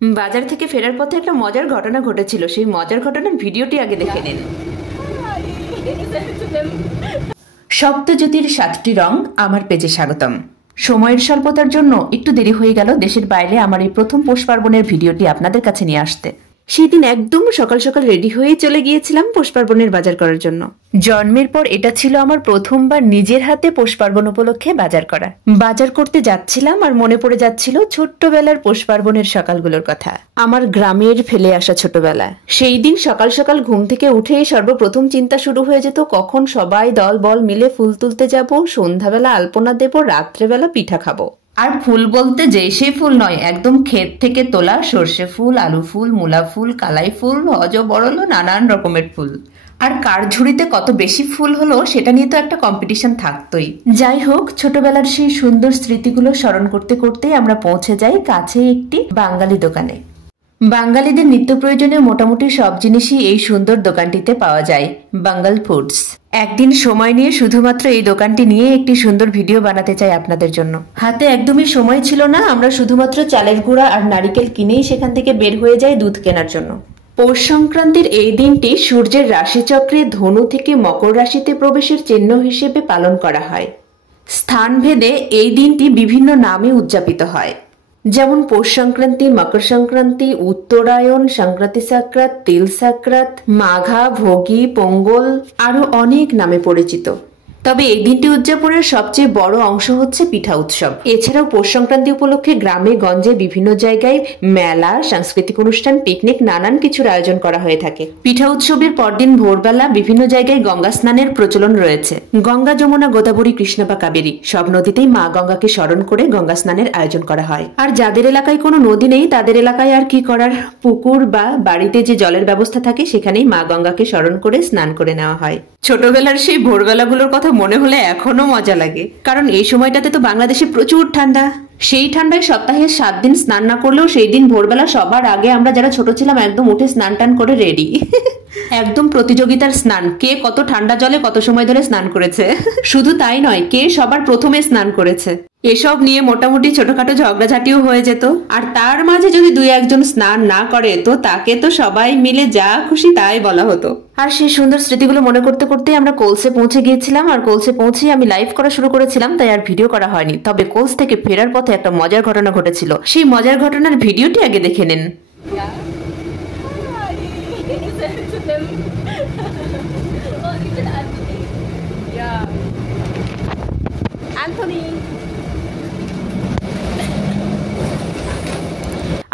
বাজার থেকে ফেরার পথে একটা মজার ঘটনা ঘটেছিল। সেই মজার ঘটনার ভিডিওটি আগে দেখে নিন। সপ্তজ্যোতির 7টি রং আমার পেজে স্বাগতম। সময়ের স্বল্পতার জন্য একটু দেরি হয়ে গেল দেশের বাইরে আমার এই প্রথম পৌষ পার্বণের ভিডিওটি আপনাদের কাছে নিয়ে আসতে। সেই দিন একদম সকাল সকাল রেডি হয়ে চলে গিয়েছিলাম পৌষ পার্বণের বাজার করার জন্য। জন্মের পর এটা ছিল আমার প্রথমবার নিজের হাতে পৌষ পার্বণ উপলক্ষে বাজার করা। বাজার করতে যাচ্ছিলাম আর মনে পড়ে যাচ্ছিল ছোট্টবেলার পৌষ পার্বণের সকালগুলোর কথা, আমার গ্রামের ফেলে আসা ছোটবেলা। সেই দিন সকাল সকাল ঘুম থেকে উঠে সর্বপ্রথম চিন্তা শুরু হয়ে যেত কখন সবাই দল বল মিলে ফুল তুলতে যাব, সন্ধ্যাবেলা আলপনা দেব, রাত্রেবেলা পিঠা খাবো। আর ফুল বলতে যেই সেই ফুল নয়, একদম ক্ষেত থেকে তোলা সর্ষে ফুল, আলু ফুল, মূলা ফুল, কালাই ফুল, অজবরল নানান রকমের ফুল। আর কার ঝুড়িতে কত বেশি ফুল হলো সেটা নিয়ে তো একটা কম্পিটিশন থাকতোই। যাই হোক, ছোটবেলার সেই সুন্দর স্মৃতিগুলো স্মরণ করতে করতে আমরা পৌঁছে যাই কাছে একটি বাঙালি দোকানে। বাঙালিদের নিত্য প্রয়োজনীয় মোটামুটি সব জিনিসই এই সুন্দর দোকানটিতে পাওয়া যায়, বাঙ্গাল ফুডস। একদিন সময় নিয়ে শুধুমাত্র এই দোকানটি নিয়ে একটি সুন্দর ভিডিও বানাতে চাই আপনাদের জন্য। হাতে একদমই সময় ছিল না, আমরা শুধুমাত্র চালের গুঁড়া আর নারিকেল কিনেই সেখান থেকে বের হয়ে যাই দুধ কেনার জন্য। পৌষ সংক্রান্তির এই দিনটি সূর্যের রাশিচক্রে ধনু থেকে মকর রাশিতে প্রবেশের চিহ্ন হিসেবে পালন করা হয়। স্থানভেদে এই দিনটি বিভিন্ন নামে উদযাপিত হয়, যেমন পৌষ সংক্রান্তি, মকর সংক্রান্তি, উত্তরায়ণ, সংক্রান্তি সাক্রাত, তিল সাক্রাত, মাঘা, ভোগী, পোঙ্গল আরো অনেক নামে পরিচিত। তবে এই দিনটি উদযাপনের সবচেয়ে বড় অংশ হচ্ছে পিঠা উৎসব। এছাড়াও পৌষ সংক্রান্তি উপলক্ষে গ্রামে গঞ্জে বিভিন্ন জায়গায় মেলা, সাংস্কৃতিক অনুষ্ঠান, পিকনিক নানান কিছুর আয়োজন করা হয়ে থাকে। পিঠা উৎসবের পরদিন ভোরবেলা বিভিন্ন জায়গায় গঙ্গা স্নানের প্রচলন রয়েছে। গঙ্গা, যমুনা, গোদাবরী, কৃষ্ণা বা কাবেরী সব নদীতেই মা গঙ্গাকে স্মরণ করে গঙ্গা স্নানের আয়োজন করা হয়। আর যাদের এলাকায় কোনো নদী নেই তাদের এলাকায় আর কি করার, পুকুর বা বাড়িতে যে জলের ব্যবস্থা থাকে সেখানেই মা গঙ্গাকে স্মরণ করে স্নান করে নেওয়া হয়। ছোটবেলার সেই ভোরবেলাগুলোর কথা মনে হলে এখনো মজা লাগে, কারণ এই সময়টাতে তো বাংলাদেশে প্রচুর ঠান্ডা। সেই ঠান্ডায় সপ্তাহে 7 দিন স্নান না করলেও সেই দিন ভোরবেলা সবার আগে আমরা যারা ছোট ছিলাম একদম উঠে স্নান টান করে রেডি। একদম প্রতিযোগিতার স্নান, কে কত ঠান্ডা জলে কত সময় ধরে স্নান করেছে। শুধু তাই নয়, কে সবার প্রথমে স্নান করেছে, এসব নিয়ে মোটামুটি ছোটখাটো ঝগড়াঝাটিও হয়ে যেত। আর তার মাঝে যদি 2-1 জন স্নান না করে তো তাকে তো সবাই মিলে যা খুশি তাই বলা হতো। আর সেই সুন্দর স্মৃতিগুলো মনে করতে করতে আমরা কোলসে পৌঁছে গিয়েছিলাম। আর কোলসে পৌঁছে আমি লাইভ করা শুরু করেছিলাম, তাই আর ভিডিও করা হয়নি। তবে কোলস থেকে ফেরার পথে একটা মজার ঘটনা ঘটেছিল, সেই মজার ঘটনার ভিডিওটি আগে দেখে নিন।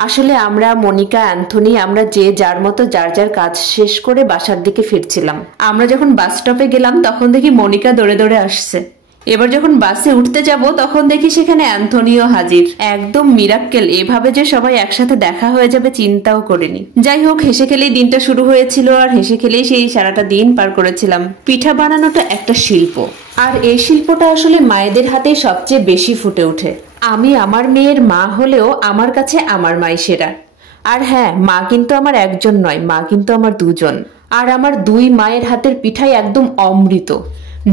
আসলে আমরা মনিকা, অ্যান্থনি, আমরা যে যার মতো যার যার কাজ শেষ করে বাসার দিকে ফিরছিলাম। আমরা যখন বাস স্টপে গেলাম তখন দেখি মনিকা দৌড়ে দৌড়ে আসছে। এবার যখন বাসে উঠতে যাব তখন দেখি সেখানে অ্যান্থনিও হাজির। একদম মিরাক্কেল, এভাবে যে সবাই একসাথে দেখা হয়ে যাবে চিন্তাও করিনি। যাই হোক, হেসে খেলেই দিনটা শুরু হয়েছিল আর হেসে খেলেই সেই সারাটা দিন পার করেছিলাম। পিঠা বানানোটা একটা শিল্প, আর এই শিল্পটা আসলে মায়েদের হাতেই সবচেয়ে বেশি ফুটে ওঠে। আমি আমার মেয়ের মা হলেও আমার কাছে আমার মাই সেরা। আর হ্যাঁ, মা কিন্তু আমার একজন নয়, মা কিন্তু আমার 2 জন। আর আমার 2 মায়ের হাতের পিঠাই একদম অমৃত।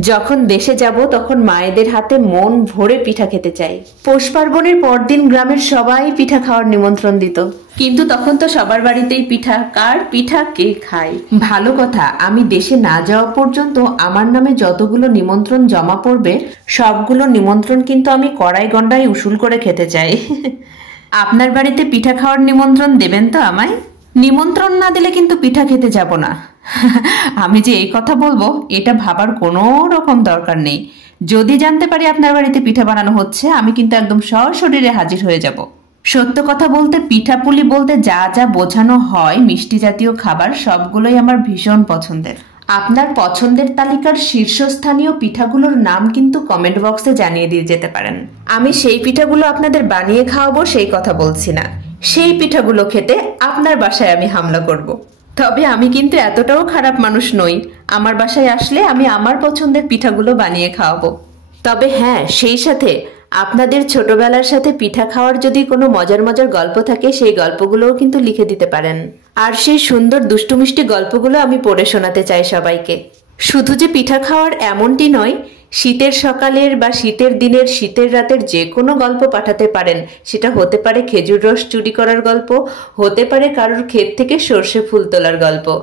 যখন দেশে যাব তখন মায়েদের হাতে মন ভরে পিঠা খেতে চাই। পৌষ পার্বণের পরদিন গ্রামের সবাই পিঠা খাওয়ার নিমন্ত্রণ দিত, কিন্তু তখন তো সবার বাড়িতেই পিঠা, কার পিঠা কে খায়। ভালো কথা, আমি দেশে না যাওয়া পর্যন্ত আমার নামে যতগুলো নিমন্ত্রণ জমা পড়বে সবগুলো নিমন্ত্রণ কিন্তু আমি কড়াই গন্ডায় উসুল করে খেতে চাই। আপনার বাড়িতে পিঠা খাওয়ার নিমন্ত্রণ দেবেন তো আমায়? নিমন্ত্রণ না দিলে কিন্তু পিঠা খেতে যাব না। আমি যে এই কথা বলবো এটা ভাবার কোনো রকম দরকার নেই। যদি জানতে পারি আপনার বাড়িতে পিঠা বানানো হচ্ছে, আমি কিন্তু একদম সশরীরে হাজির হয়ে যাব। সত্য কথা বলতে পিঠাপুলি বলতে যা যা বোঝানো হয় মিষ্টি জাতীয় খাবার সবগুলোই আমার ভীষণ পছন্দের। আপনার পছন্দের তালিকার শীর্ষস্থানীয় পিঠাগুলোর নাম কিন্তু কমেন্ট বক্সে জানিয়ে দিয়ে যেতে পারেন। আমি সেই পিঠাগুলো আপনাদের বানিয়ে খাওয়াবো সেই কথা বলছি না, সেই পিঠাগুলো খেতে আপনার বাসায় আমি হামলা করব। তবে আমি কিন্তু এতটাও খারাপ মানুষ নই, আমার বাসায় আসলে আমি আমার পছন্দের পিঠাগুলো বানিয়ে খাওয়াবো। তবে হ্যাঁ, সেই সাথে আপনাদের ছোটবেলার সাথে পিঠা খাওয়ার যদি কোনো মজার মজার গল্প থাকে সেই গল্পগুলোও কিন্তু লিখে দিতে পারেন। আর সেই সুন্দর দুষ্টু মিষ্টি গল্পগুলো আমি পড়ে শোনাতে চাই সবাইকে। শুধু যে পিঠা খাওয়ার এমনটি নয়, শীতের সকালের বা শীতের দিনের শীতের রাতের যে কোনো গল্প পাঠাতে পারেন। সেটা হতে পারে খেজুর রস চুরি করার গল্প, হতে পারে কারোর ক্ষেত থেকে সর্ষে ফুল তোলার গল্প।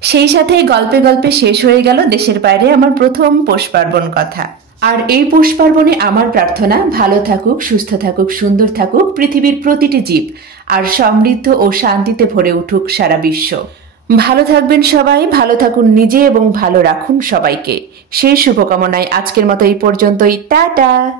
সেই সাথে গল্পে গল্পে শেষ হয়ে গেল দেশের বাইরে আমার প্রথম পৌষ পার্বণ কথা। আর এই পৌষ পার্বণে আমার প্রার্থনা, ভালো থাকুক, সুস্থ থাকুক, সুন্দর থাকুক পৃথিবীর প্রতিটি জীব, আর সমৃদ্ধ ও শান্তিতে ভরে উঠুক সারা বিশ্ব। ভালো থাকবেন সবাই, ভালো থাকুন নিজে এবং ভালো রাখুন সবাইকে। সেই শুভকামনায় আজকের মতো এই পর্যন্তই। টাটা।